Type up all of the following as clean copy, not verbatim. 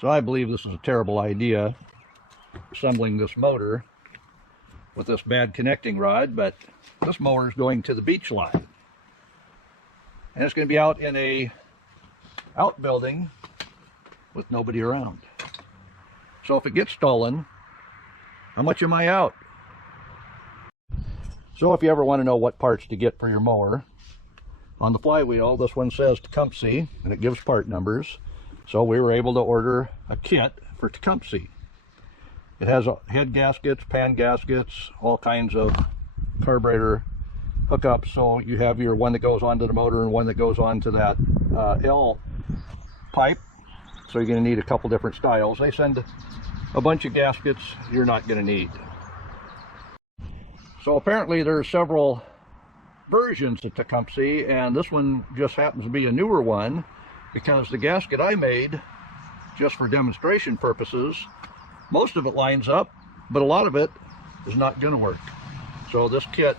So I believe this is a terrible idea, assembling this motor with this bad connecting rod, but this mower is going to the beach lot. And it's going to be out in a outbuilding with nobody around. So if it gets stolen, how much am I out? So if you ever want to know what parts to get for your mower, on the flywheel, this one says Tecumseh, and it gives part numbers. So we were able to order a kit for Tecumseh. It has head gaskets, pan gaskets, all kinds of carburetor hookups. So you have your one that goes onto the motor and one that goes onto that L pipe. So you're going to need a couple different styles. They send a bunch of gaskets you're not going to need. So apparently there are several versions of Tecumseh, and this one just happens to be a newer one because the gasket I made just for demonstration purposes, most of it lines up, but a lot of it is not going to work. So this kit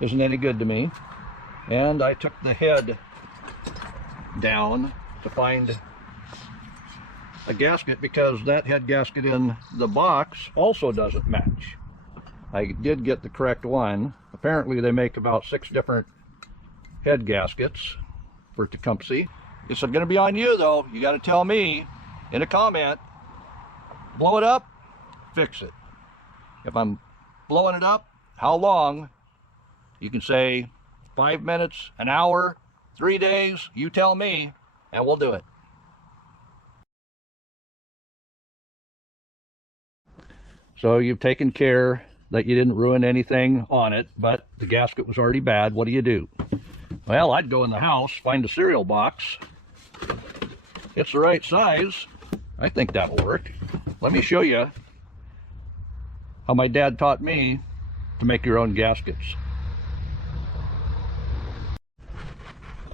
isn't any good to me, and I took the head down to find a gasket because that head gasket in the box also doesn't match. I did get the correct one. Apparently they make about 6 different head gaskets for Tecumseh. It's going to be on you though. You got to tell me in a comment, blow it up, fix it. If I'm blowing it up, how long? You can say 5 minutes, an hour, 3 days, you tell me, and we'll do it. So you've taken care that you didn't ruin anything on it, but the gasket was already bad. What do? Well, I'd go in the house, find a cereal box. It's the right size. I think that'll work. Let me show you how my dad taught me to make your own gaskets.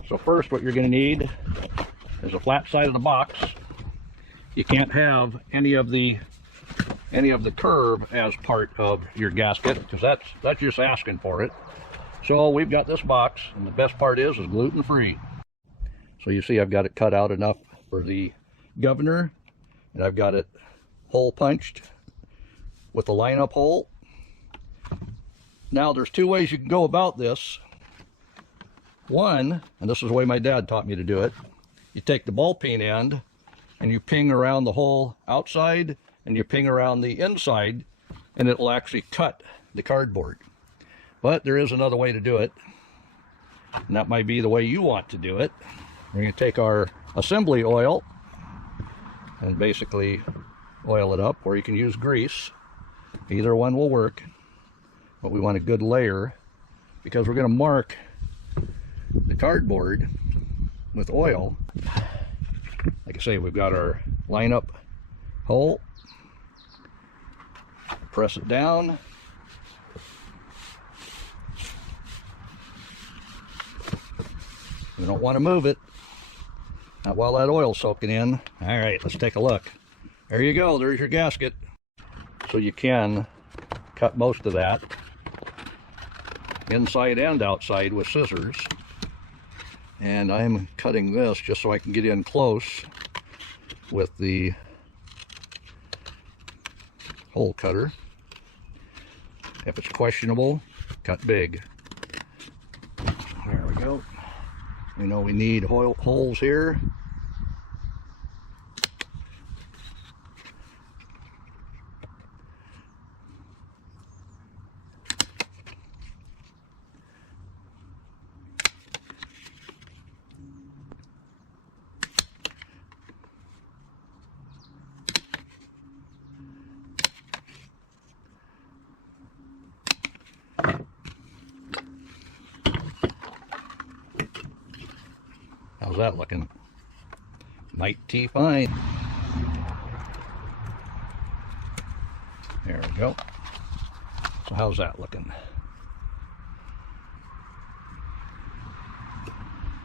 So first, what you're going to need is a flat side of the box. You can't have any of the curve as part of your gasket because that's just asking for it. So we've got this box, and the best part is gluten-free. So you see I've got it cut out enough for the governor, and I've got it hole punched with a line-up hole. Now there's 2 ways you can go about this. One, and this is the way my dad taught me to do it, you take the ball peen end and you ping around the whole outside and you ping around the inside, and it'll actually cut the cardboard. But there is another way to do it, and that might be the way you want to do it. We're going to take our assembly oil and basically oil it up, or you can use grease. Either one will work, but we want a good layer because we're going to mark the cardboard with oil. Like I say, we've got our line-up hole. Press it down. We don't want to move it, not while that oil's soaking in. All right, let's take a look. There you go, there's your gasket. So you can cut most of that, inside and outside, with scissors. And I'm cutting this just so I can get in close with the hole cutter. If it's questionable, cut big. There we go. We know we need holes here. How's that looking? Mighty fine. There we go. So how's that looking?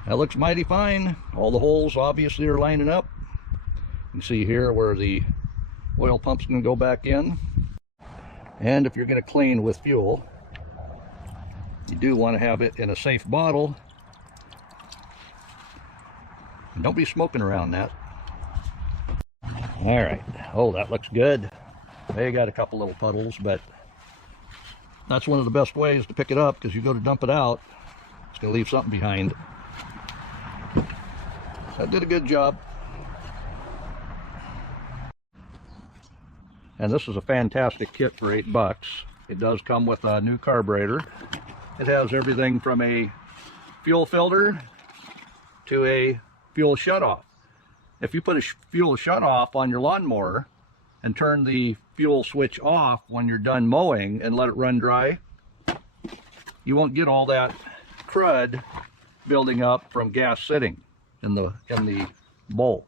That looks mighty fine. All the holes obviously are lining up. You can see here where the oil pump's going to go back in. And if you're going to clean with fuel, you do want to have it in a safe bottle. And don't be smoking around that. All right. Oh, that looks good. They got a couple little puddles, but that's one of the best ways to pick it up, because you go to dump it out, it's going to leave something behind. So that did a good job. And this is a fantastic kit for $8. It does come with a new carburetor. It has everything from a fuel filter to a fuel shutoff. If you put a fuel shutoff on your lawnmower and turn the fuel switch off when you're done mowing and let it run dry, you won't get all that crud building up from gas sitting in the bowl.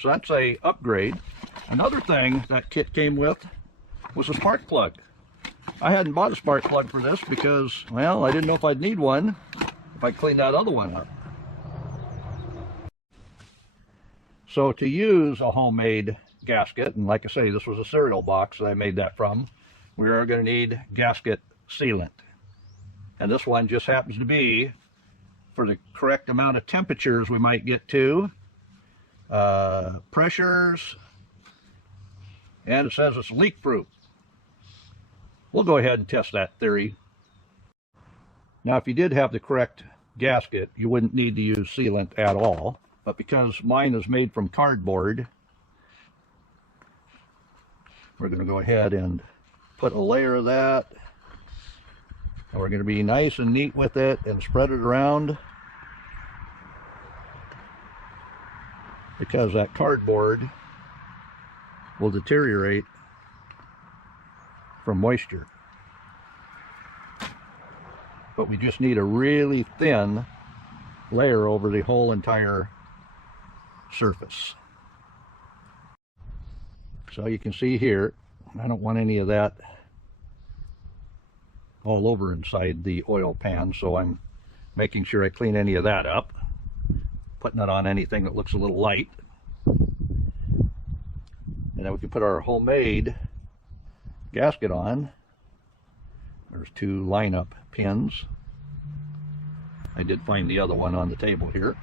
So that's a upgrade. Another thing that kit came with was a spark plug. I hadn't bought a spark plug for this because, well, I didn't know if I'd need one if I cleaned that other one up. So to use a homemade gasket, and like I say, this was a cereal box that I made that from, we are going to need gasket sealant. And this one just happens to be for the correct amount of temperatures we might get to, pressures, and it says it's leak-proof. We'll go ahead and test that theory. Now, if you did have the correct gasket, you wouldn't need to use sealant at all. But because mine is made from cardboard, we're going to go ahead and put a layer of that. And we're going to be nice and neat with it and spread it around, because that cardboard will deteriorate from moisture. But we just need a really thin layer over the whole entire surface. So you can see here, I don't want any of that all over inside the oil pan, so I'm making sure I clean any of that up, putting it on anything that looks a little light. And then we can put our homemade gasket on. There's 2 lineup pins. I did find the other one on the table here.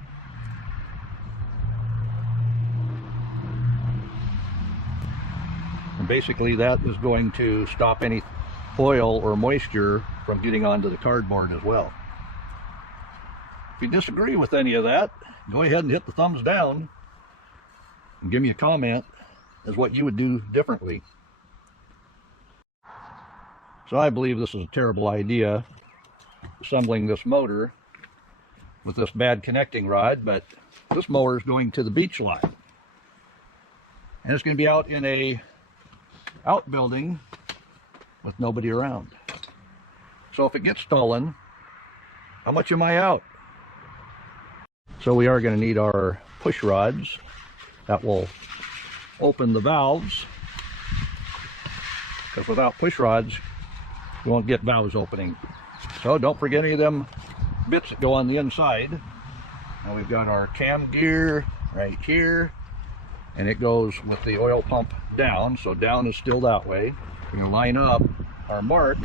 And basically that is going to stop any oil or moisture from getting onto the cardboard as well. If you disagree with any of that, go ahead and hit the thumbs down and give me a comment as what you would do differently. So I believe this is a terrible idea, assembling this motor with this bad connecting rod, but this mower is going to the beach lot. And it's going to be out in a outbuilding with nobody around. So if it gets stolen, how much am I out? So we are going to need our push rods that will open the valves, because without push rods you won't get valves opening. So don't forget any of them bits that go on the inside. Now we've got our cam gear right here, and it goes with the oil pump down, so down is still that way. We're going to line up our mark.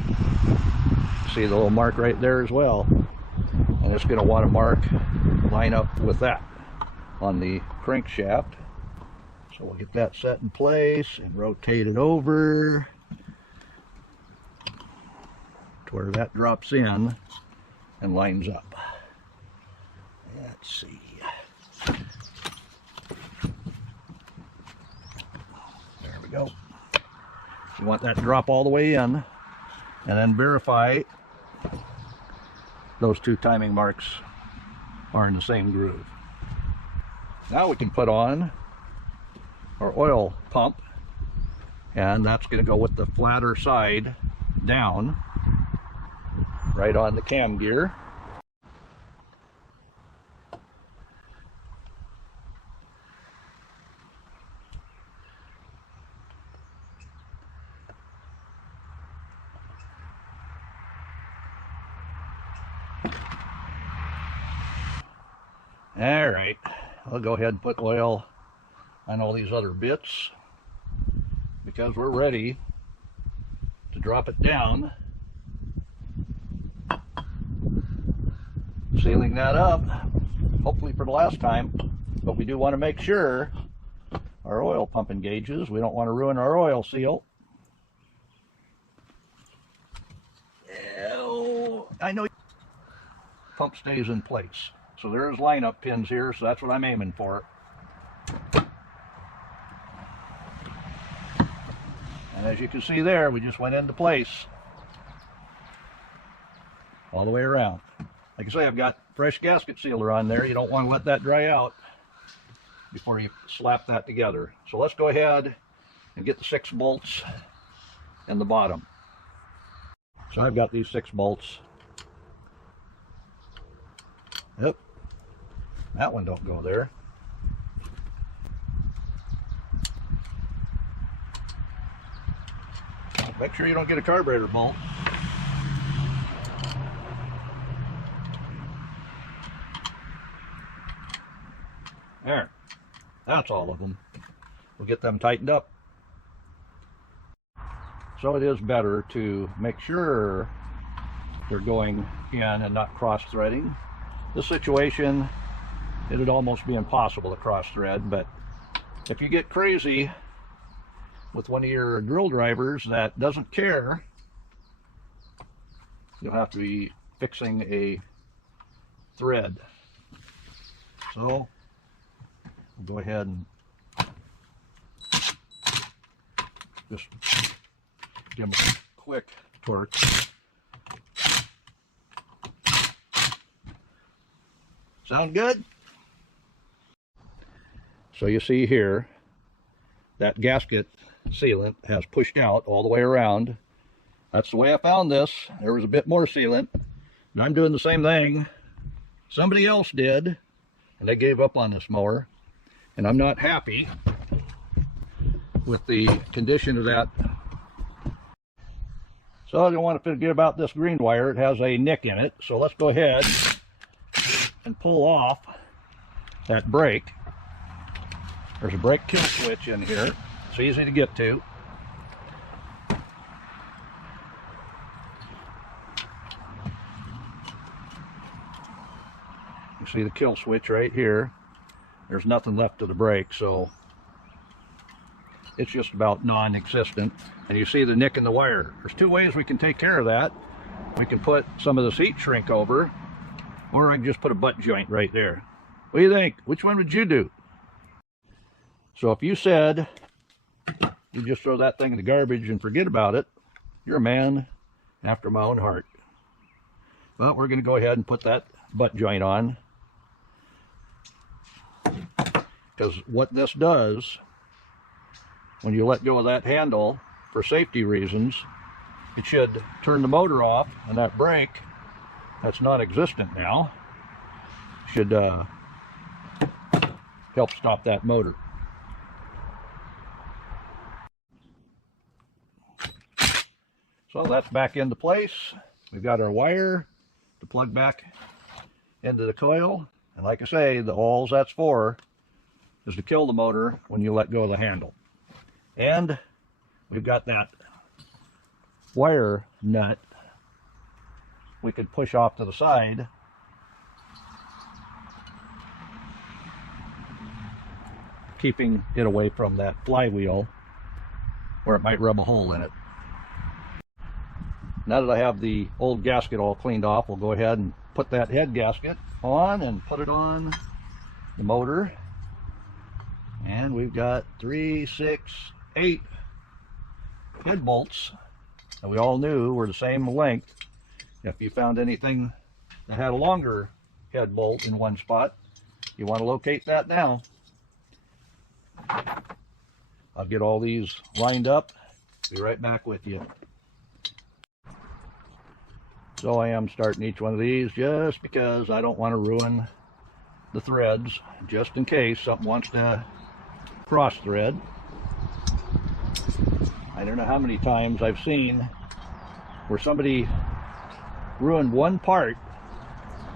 See the little mark right there as well, and it's going to want to line up with that on the crankshaft. So we'll get that set in place and rotate it over to where that drops in and lines up. Let's see. There we go. You want that to drop all the way in, and then verify those 2 timing marks are in the same groove. Now we can put on our oil pump, and that's going to go with the flatter side down right on the cam gear. All right, I'll go ahead and put oil on all these other bits, because we're ready to drop it down, sealing that up, hopefully for the last time. But we do want to make sure our oil pumping gauges. We don't want to ruin our oil seal. Oh, I know pump stays in place. So there's lineup pins here, so that's what I'm aiming for. And as you can see there, we just went into place all the way around. Like I say, I've got fresh gasket sealer on there. You don't want to let that dry out before you slap that together. So let's go ahead and get the 6 bolts in the bottom. So I've got these 6 bolts. Yep, that one don't go there. Make sure you don't get a carburetor bolt. There, that's all of them. We'll get them tightened up. So it is better to make sure they're going in and not cross-threading. This situation, it'd almost be impossible to cross-thread, but if you get crazy with one of your drill drivers that doesn't care, you'll have to be fixing a thread. So we'll go ahead and just give them a quick torque. Sound good? So you see here, that gasket sealant has pushed out all the way around. That's the way I found this. There was a bit more sealant, and I'm doing the same thing somebody else did, and they gave up on this mower, and I'm not happy with the condition of that. So I don't want to forget about this green wire. It has a nick in it, so let's go ahead and pull off that brake. There's a brake kill switch in here. It's easy to get to. You see the kill switch right here. There's nothing left of the brake, so it's just about non-existent. And you see the nick in the wire. There's 2 ways we can take care of that. We can put some of this heat shrink over, or I can just put a butt joint right there. What do you think? Which one would you do? So if you said you just throw that thing in the garbage and forget about it, you're a man after my own heart. Well, we're going to go ahead and put that butt joint on, because what this does, when you let go of that handle for safety reasons, it should turn the motor off, and that brake that's non-existent now should help stop that motor. So that's back into place. We've got our wire to plug back into the coil, and like I say, all that's for is to kill the motor when you let go of the handle. And we've got that wire nut we could push off to the side keeping it away from that flywheel where it might rub a hole in it. Now that I have the old gasket all cleaned off, we'll go ahead and put that head gasket on and put it on the motor. And we've got 3, 6, 8 head bolts that we all knew were the same length. If you found anything that had a longer head bolt in one spot, you want to locate that now. I'll get all these lined up, be right back with you. So I am starting each one of these just because I don't want to ruin the threads, just in case something wants to cross thread. I don't know how many times I've seen where somebody ruined one part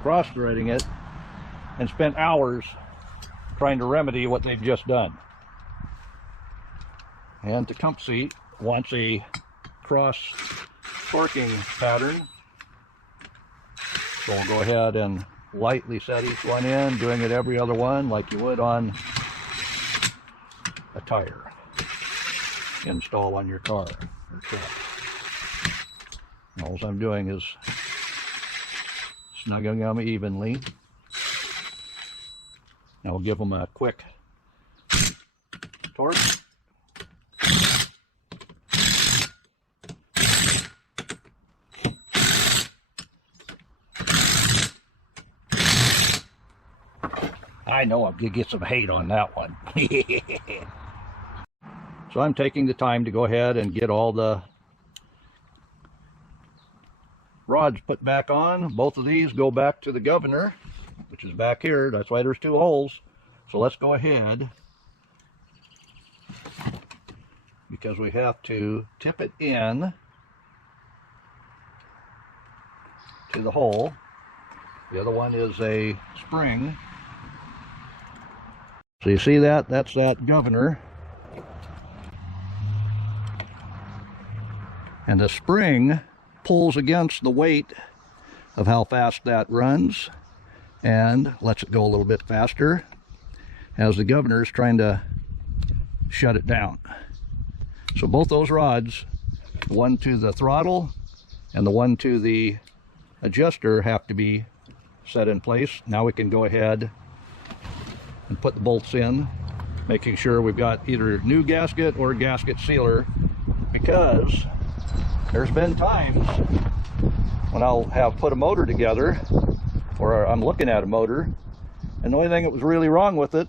cross threading it and spent hours trying to remedy what they've just done. And Tecumseh wants a cross torquing pattern. So we'll go ahead and lightly set each one in, doing it every other one like you would on a tire install on your car or truck. All I'm doing is snugging them evenly. Now we'll give them a quick torque. I know I'm going to get some hate on that one. So I'm taking the time to go ahead and get all the rods put back on. Both of these go back to the governor, which is back here. That's why there's 2 holes. So let's go ahead, because we have to tip it in to the hole. The other one is a spring. So you see that? That's that governor. And the spring pulls against the weight of how fast that runs and lets it go a little bit faster as the governor is trying to shut it down. So both those rods, the one to the throttle and the one to the adjuster, have to be set in place. Now we can go ahead and put the bolts in, making sure we've got either new gasket or gasket sealer, because there's been times when I'll have put a motor together, or I'm looking at a motor, and the only thing that was really wrong with it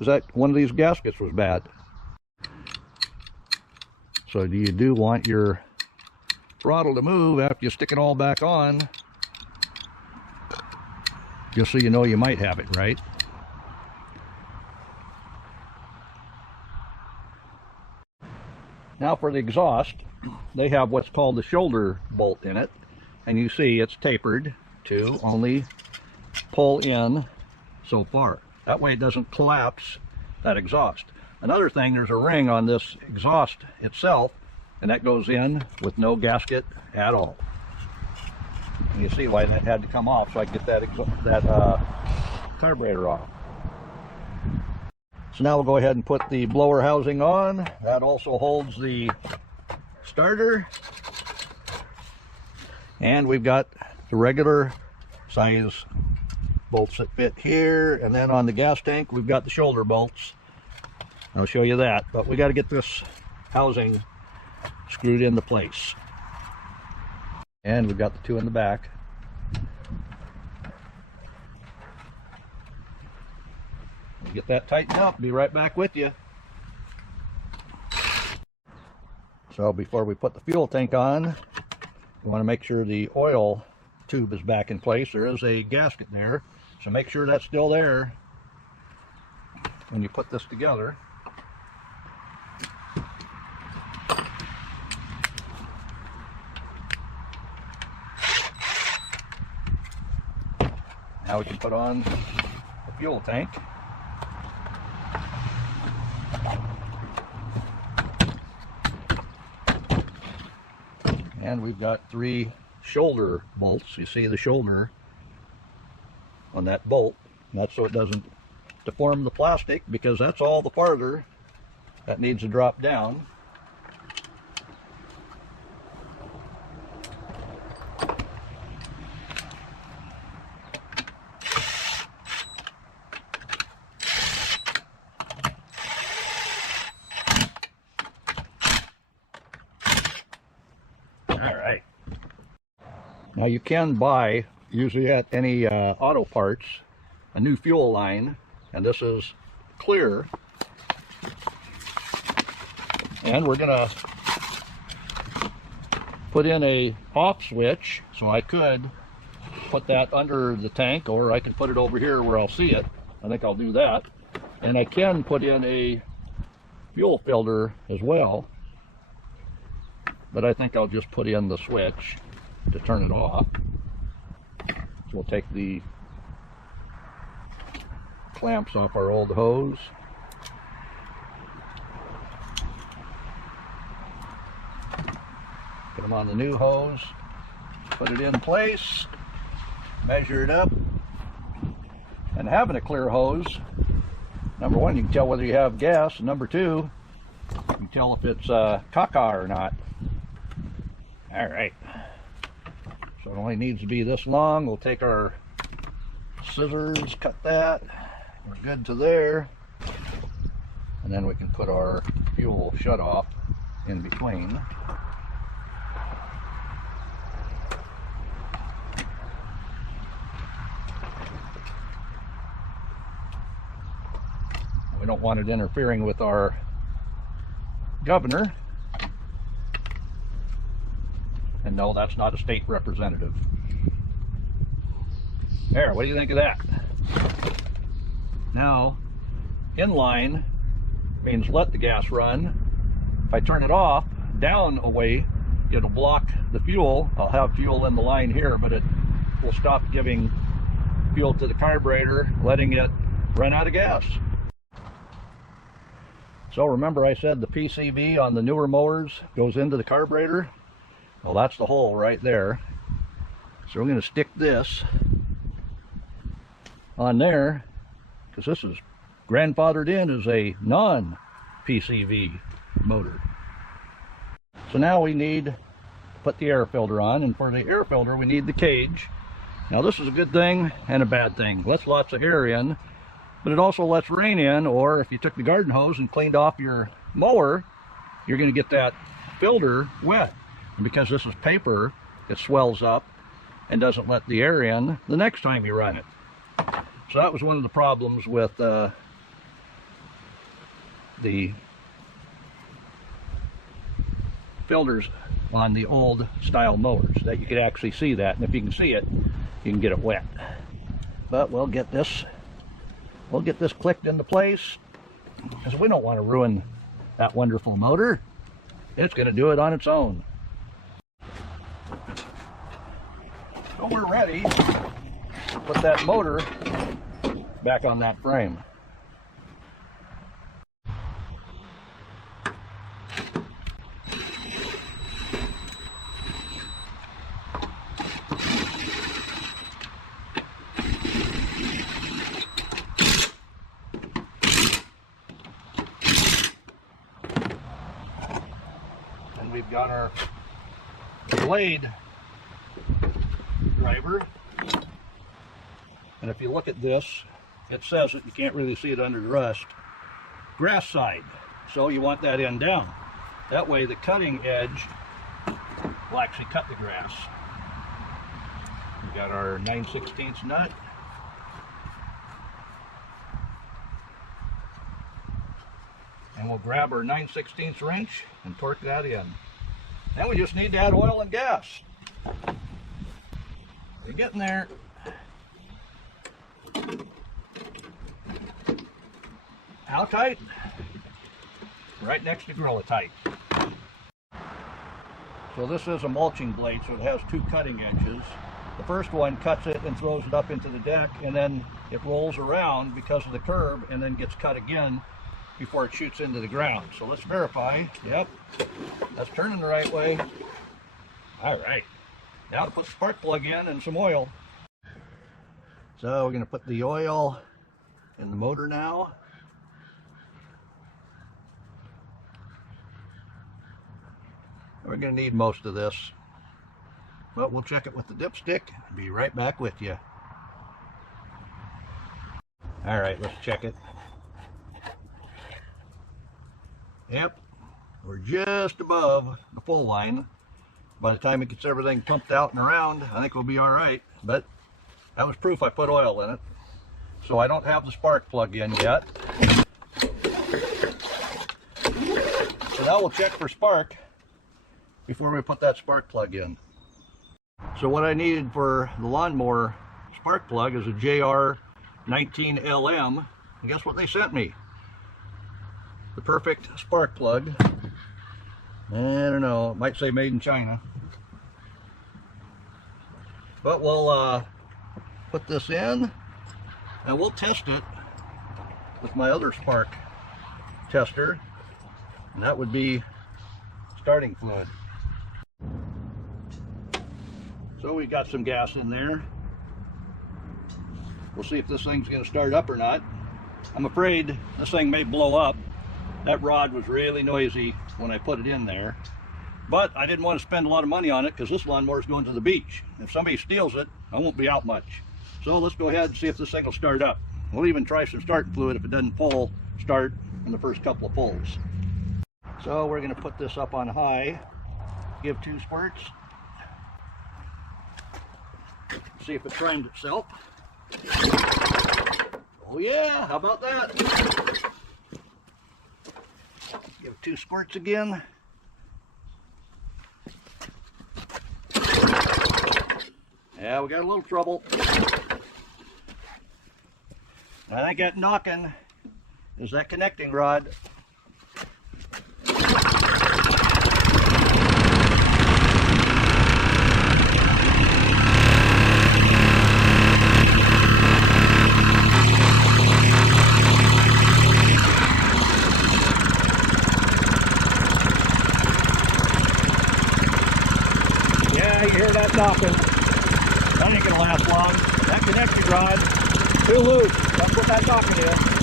is that one of these gaskets was bad. So you do want your throttle to move after you stick it all back on, just so you know you might have it right. Now for the exhaust, they have what's called the shoulder bolt in it, and you see it's tapered to only pull in so far. That way it doesn't collapse that exhaust. Another thing, there's a ring on this exhaust itself, and that goes in with no gasket at all. And you see why that had to come off, so I can get that carburetor off. So now we'll go ahead and put the blower housing on. That also holds the starter. And we've got the regular size bolts that fit here. And then on the gas tank, we've got the shoulder bolts. I'll show you that. But we got to get this housing screwed into place. And we've got the 2 in the back. Get that tightened up, be right back with you. So before we put the fuel tank on, we want to make sure the oil tube is back in place. There is a gasket there, so make sure that's still there when you put this together. Now we can put on the fuel tank. And we've got 3 shoulder bolts. You see the shoulder on that bolt. And that's so it doesn't deform the plastic, because that's all the farther that needs to drop down. Now you can buy, usually at any auto parts, a new fuel line, and this is clear. And we're going to put in a off switch, so I could put that under the tank, or I can put it over here where I'll see it. I think I'll do that. And I can put in a fuel filter as well, but I think I'll just put in the switch to turn it off. So we'll take the clamps off our old hose. Put them on the new hose, put it in place, measure it up, and having a clear hose Number one, you can tell whether you have gas, and number two, you can tell if it's caca or not. All right, so it only needs to be this long. We'll take our scissors, cut that. We're good to there. And then we can put our fuel shutoff in between. We don't want it interfering with our governor. And no, that's not a state representative. There, what do you think of that? Now, inline means let the gas run. If I turn it off, down away, it'll block the fuel. I'll have fuel in the line here, but it will stop giving fuel to the carburetor, letting it run out of gas. So remember I said the PCV on the newer mowers goes into the carburetor? Well, that's the hole right there. So we're going to stick this on there, because this is grandfathered in as a non-PCV motor. So now we need to put the air filter on, and for the air filter we need the cage. Now this is a good thing and a bad thing. It lets lots of air in, but it also lets rain in, or if you took the garden hose and cleaned off your mower, you're going to get that filter wet. And because this is paper, it swells up and doesn't let the air in the next time you run it. So that was one of the problems with the filters on the old style mowers, that you could actually see that, and if you can see it, you can get it wet. But we'll get this clicked into place, because we don't want to ruin that wonderful motor. It's going to do it on its own. So we're ready to put that motor back on that frame. And we've got our blade driver, and if you look at this, it says that you can't really see it under the rust, grass side, so you want that end down. That way the cutting edge will actually cut the grass. We got our 9/16 nut, and we'll grab our 9/16 wrench and torque that in. Then we just need to add oil and gas. You're getting there. How tight? Right next to Gorilla tight. So this is a mulching blade, so it has two cutting edges. The first one cuts it and throws it up into the deck, and then it rolls around because of the curve and then gets cut again before it shoots into the ground. So let's verify. Yep, that's turning the right way. All right. Now to put the spark plug in and some oil. So we're going to put the oil in the motor now. We're going to need most of this, but we'll check it with the dipstick and be right back with you. All right, let's check it. Yep, we're just above the full line. By the time it gets everything pumped out and around, I think we'll be all right. But that was proof I put oil in it. So I don't have the spark plug in yet. So now we'll check for spark before we put that spark plug in. So what I needed for the lawnmower spark plug is a JR 19LM. And guess what they sent me? The perfect spark plug. I don't know, it might say made in China. But we'll put this in and we'll test it with my other spark tester, and that would be starting fluid. So we got some gas in there. We'll see if this thing's going to start up or not. I'm afraid this thing may blow up. That rod was really noisy when I put it in there. But I didn't want to spend a lot of money on it because this lawnmower is going to the beach. If somebody steals it, I won't be out much. So let's go ahead and see if this thing will start up. We'll even try some starting fluid. If it doesn't start in the first couple of pulls. So we're going to put this up on high, give 2 squirts, see if it primed itself. Oh yeah, how about that? Give it 2 squirts again. Yeah, we got a little trouble. I think that knocking is that connecting rod. Yeah, you hear that knocking. That ain't gonna last long. That connecting rod, too loose. That's what that knocking is.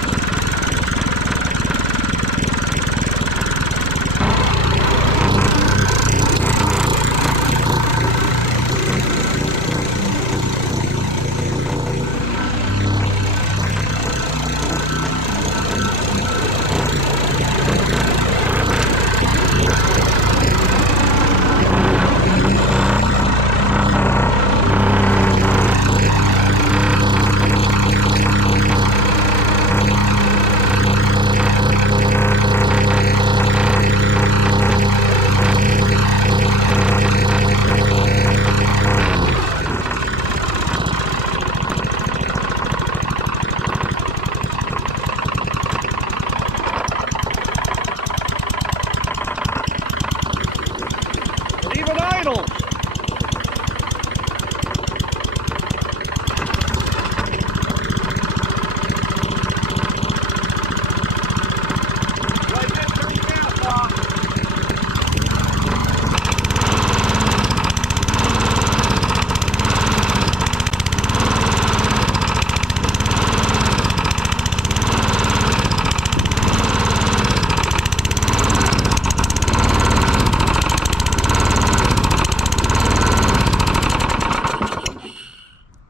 Even idle.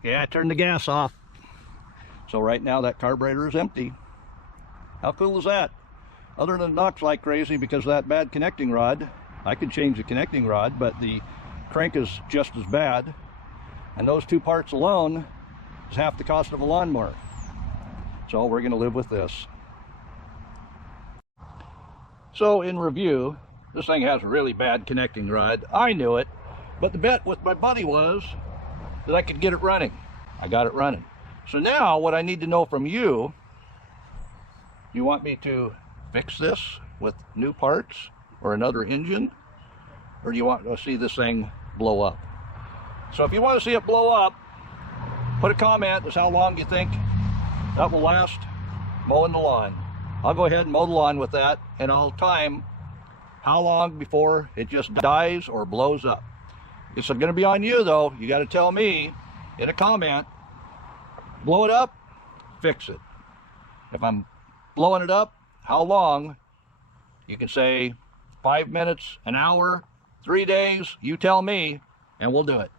Yeah, I turned the gas off. So right now that carburetor is empty. How cool is that? Other than it knocks like crazy because of that bad connecting rod. I could change the connecting rod, but the crank is just as bad. And those 2 parts alone is half the cost of a lawnmower. So we're going to live with this. So in review, this thing has a really bad connecting rod. I knew it, but the bet with my buddy was that I could get it running. I got it running. So now what I need to know from you, you want me to fix this with new parts or another engine, or do you want to see this thing blow up? So if you want to see it blow up, put a comment as how long you think that will last mowing the lawn. I'll go ahead and mow the lawn with that, and I'll time how long before it just dies or blows up. It's going to be on you though. You got to tell me in a comment, blow it up, fix it. If I'm blowing it up, how long? You can say 5 minutes, an hour, 3 days, you tell me, and we'll do it.